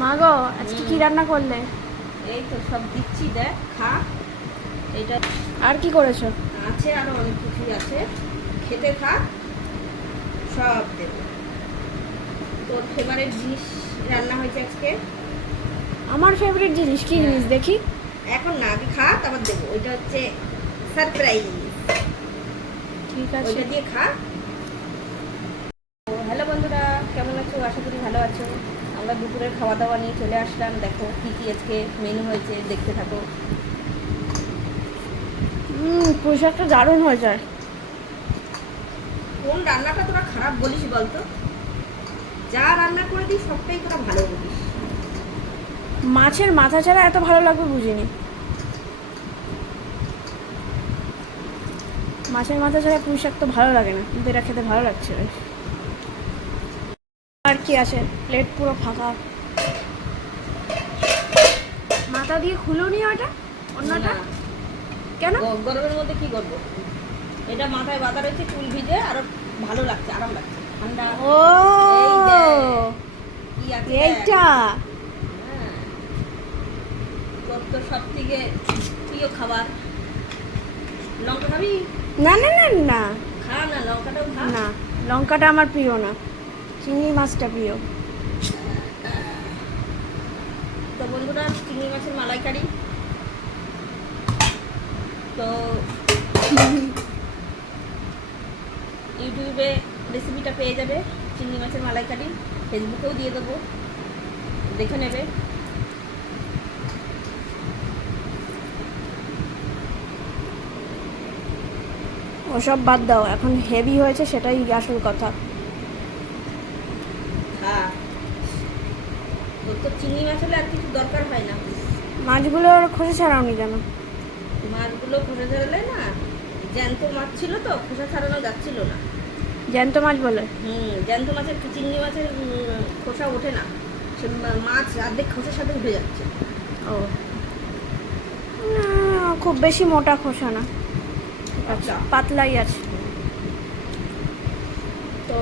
মা গো আজকে কি রান্না করলে? এই তো সব দিচ্ছি দেখ খা। এটা আর কি করেছ? আছে আরও অনেক কিছুই আছে। খেতে খা সব দেব। তোর ফেভারিট জিনিস রান্না হয়েছে আজকে? আমার ফেভারিট জিনিস কি জিনিস দেখি? এখন না আগে খা তারপর দেবো। ওইটা হচ্ছে সারপ্রাইজ ঠিক আছে। ওইটা দিয়ে খা। হ্যালো বন্ধুরা কেমন আছো? আশা করি ভালো আছো। আমরা দুপুরের খাওয়া দাওয়া নিয়ে চলে আসলাম। দেখো কী কী আজকে মেনু হয়েছে দেখতে থাকো। হুম পুঁই শাকটা দারুণ হয়ে যায়। কোন রান্নাটা তোরা খারাপ বলিস বলতো? যা রান্না করে দিস সবটাই তোরা ভালো বলিস। মাছের মাথা ছাড়া এত ভালো লাগবে বুঝিনি। মাছের মাথা ছাড়া পুঁই শাক তো ভালো লাগে না কিন্তু এটা খেতে ভালো লাগছে। আর কি আছে? প্লেট পুরো ফাঁকা। মাথা দিয়ে খুলো নি ওটা অন্যটা। কেন? গরমের মধ্যে কি করব? এটা মাথায় বাঁধা রয়েছে চুল ভিজে আরও ভালো লাগছে আরাম লাগছে। ঠান্ডা। ও! এইটা। হ্যাঁ। তো সব থেকে প্রিয় খাবার? লঙ্কা খাবি? না না না না। খা না লঙ্কাটাও খা। না লঙ্কাটা আমার প্রিয় না। চিংড়ি মাছটা প্রিয়। তো বন্ধুরা চিংড়ি মাছের মালাইকারি। তো ইউটিউবে রেসিপিটা পেয়ে যাবে চিংড়ি মাছের মালাইকারি। ফেসবুকেও দিয়ে দেবো। দেখে নেবে। ওসব বাদ দাও এখন হেভি হয়েছে সেটাই আসল কথা হ্যাঁ তোর তো চিংড়ি মাছ হলে আর কিছু দরকার হয় না। মাছগুলোর খোসা ছাড়াওনি যেন মাছগুলো খোসা ছাড়ালে না জ্যান্ত মাছ ছিল তো খোসা ছাড়ানো যাচ্ছিল না। জ্যান্ত মাছ বলে? হুম জ্যান্ত মাছের চিংড়ি মাছের খোসা ওঠে না। সে মাছ অর্ধেক খোসার সাথে উঠে যাচ্ছে। ও। না, খুব বেশি মোটা খোসা না। আচ্ছা। পাতলাই আছে। তো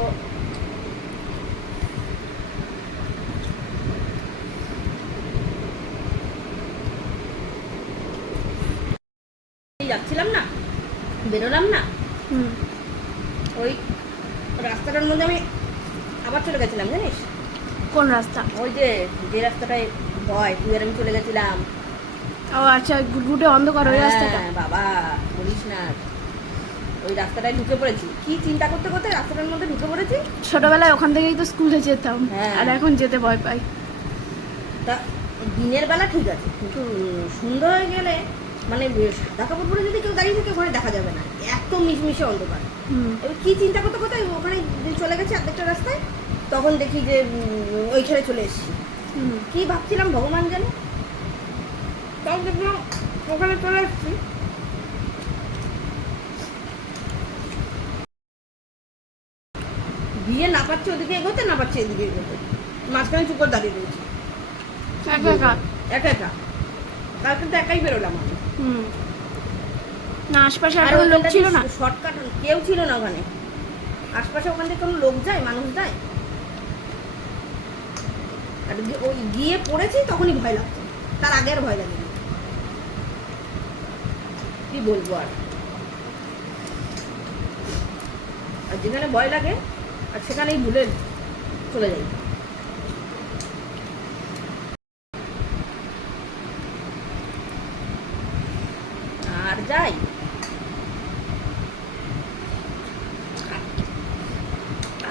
যাচ্ছিলাম না বেরোলাম না। ওই রাস্তাটার মধ্যে আমি আবার চলে গেছিলাম জানিস? কোন রাস্তা? ওই যে যে রাস্তাটায় ভয় তুই আর আমি চলে গেছিলাম। ও আচ্ছা গুটগুটে অন্ধকার ওই রাস্তাটা? হ্যাঁ, বাবা বলিস না। ওই রাস্তাটায় ঢুকে পড়েছি। কি চিন্তা করতে করতে রাস্তাটার মধ্যে ঢুকে পড়েছি? ছোটবেলায় ওখান থেকেই তো স্কুলে যেতাম হ্যাঁ। আর এখন যেতে ভয় পাই। তা দিনের বেলা ঠিক আছে কিন্তু সন্ধ্যা হয়ে গেলে মানে সাদা কাপড় পরে যদি কেউ দাঁড়িয়ে থাকে ওখানে দেখা যাবে না। এত মিশমিশে অন্ধকার। এবার কি চিন্তা করতে করতে ওখানে চলে গেছে অর্ধেকটা রাস্তায় তখন দেখি যে ওইখানে চলে এসেছি। কি ভাবছিলাম ভগবান জানে? তাও দেখলাম ওখানে চলে এসেছি। গিয়ে না পাচ্ছে ওদিকে এগোতে না পাচ্ছে এদিকে এগোতে। মাঝখানে চুপ করে দাঁড়িয়ে রয়েছে। একা একা? একা একা। কালকে তো একাই বেরোলাম আমি না আশপাশে আর লোক ছিল না? শর্টকাট কেউ ছিল না ওখানে। আশপাশে ওখান থেকে কোনো লোক যায় মানুষ যায়? আর ওই গিয়ে পড়েছি তখনই ভয় লাগতো তার আগে আর ভয় লাগেনি। কি বলব আর? আর যেখানে ভয় লাগে আর সেখানেই ভুলে চলে যাই আর যাই।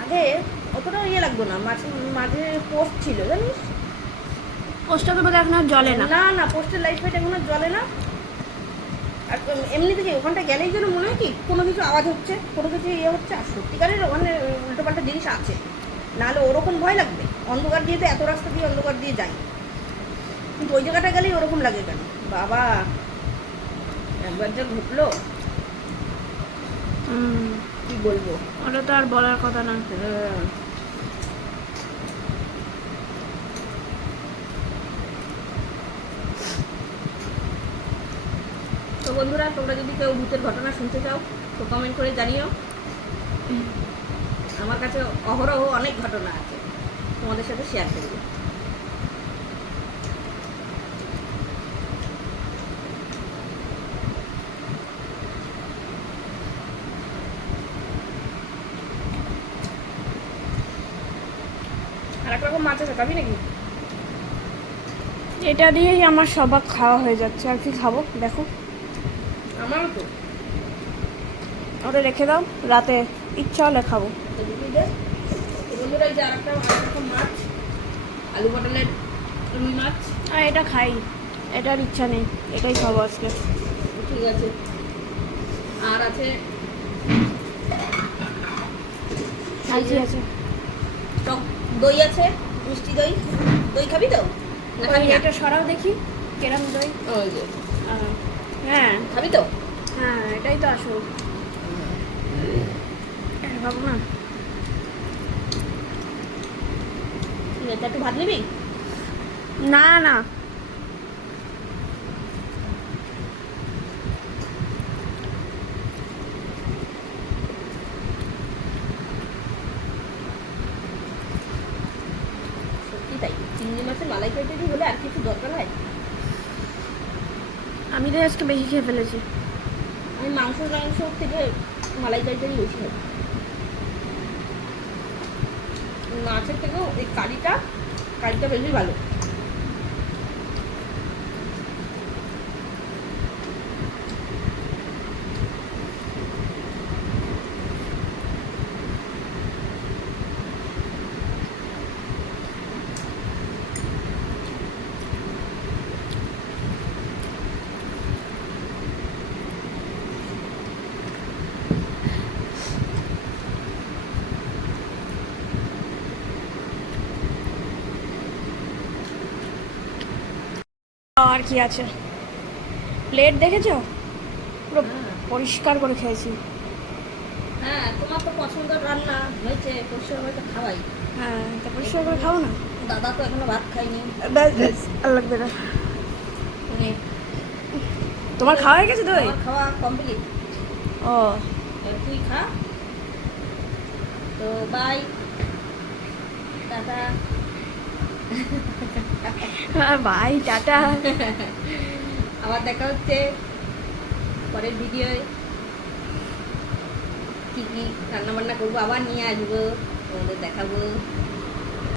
আগে অতটা ইয়ে লাগতো না মাঝে মাঝে পোস্ট ছিল জানিস? পোস্টটা তো বোধহয় এখন আর জ্বলে না। না না পোস্টের লাইট ফাইট এখন আর জ্বলে না। আর এমনি থেকে ওখানটা গেলেই যেন মনে হয় কি কোনো কিছু আওয়াজ হচ্ছে কোনো কিছু ইয়ে হচ্ছে আর সত্যিকারের ওখানে উল্টো পাল্টা জিনিস আছে। নাহলে ওরকম ভয় লাগবে। অন্ধকার দিয়ে তো এত রাস্তা দিয়ে অন্ধকার দিয়ে যাই। কিন্তু ওই জায়গাটা গেলেই ওরকম লাগে কেন? বাবা! একবার যা হুম। কি বলব? ওটা তো আর বলার কথা না। হ্যাঁ। তো বন্ধুরা তোমরা যদি কেউ ভূতের ঘটনা শুনতে চাও তো কমেন্ট করে জানিও। আমার কাছে অহরহ অনেক ঘটনা আছে তোমাদের সাথে শেয়ার করব। আর এক রকম মাছ আছে খাবি নাকি? এটা দিয়েই আমার সবাক খাওয়া হয়ে যাচ্ছে। আর কি খাব? দেখো। আমারও তো। ওটা রেখে দাও। রাতে ইচ্ছা হলে খাব। বন্ধুরা এই যে আর একটা রকম মাছ। আলু পটলের রুই মাছ। আর এটা খাই। এটার ইচ্ছা নেই। এটাই খাব আজকে। ঠিক আছে। আর আছে আছে? টক দই আছে মিষ্টি দই। দই খাবি তো? এটা সরাও দেখি কেরাম দই। ওই যে। হ্যাঁ। খাবি তো? হ্যাঁ এটাই তো আসল। খাব না এটা একটু ভাত নিবি? না না সত্যি তাই চিংড়ি মাছের মালাইকারিটা হলে আর কিছু দরকার হয়? আমি তো আজকে বেশি খেয়ে ফেলেছি। আমি মাংস মাংস থেকে মালাইকারিটাই বেশি খাই মাছের থেকেও এই কারিটা কারিটা বেশি ভালো। আর কি আছে? প্লেট দেখেছ? পুরো হ্যাঁ। পরিষ্কার করে খেয়েছি। হ্যাঁ তোমার তো পছন্দের রান্না হয়েছে পরিষ্কার হয়তো খাওয়াই। হ্যাঁ তা পরিষ্কার করে খাও না? দাদা তো এখনও ভাত ব্যাস আর লাগবে না। তোমার খাওয়া হয়ে গেছে দই খাওয়া কমপ্লিট ও। তুই খা। তো বাই টাটা। ভাই টাটা। আবার দেখা হচ্ছে পরের ভিডিওয়। কী কী রান্নাবান্না করব, আবার নিয়ে আসব, তোমাদের দেখাবো।